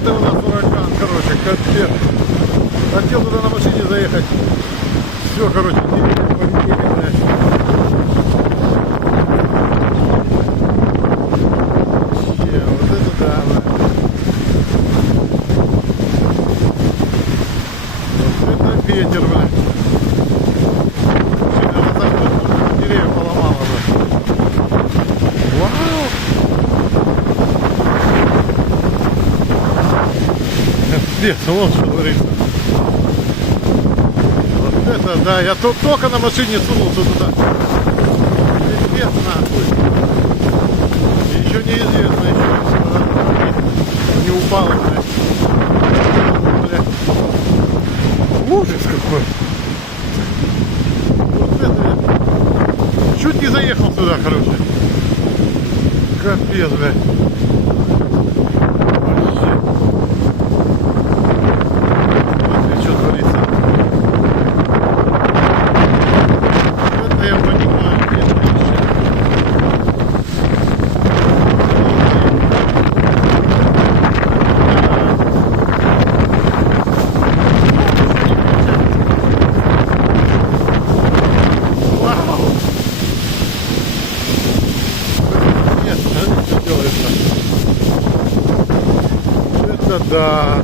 это у нас ураган, короче, капец. Хотел туда на машине заехать. Все, короче, деревья полетели, блядь. Вот это да, блядь. Вот это ветер, блядь. Машина назад, деревья поломала, блядь. Вау! Капец, вот что творится. Вот это, да, я только на машине сунулся туда. Пипец нахуй. И еще неизвестно, еще не упал, блядь. Ужас какой. Вот это. Чуть не заехал туда, короче. Капец, блядь. Это да.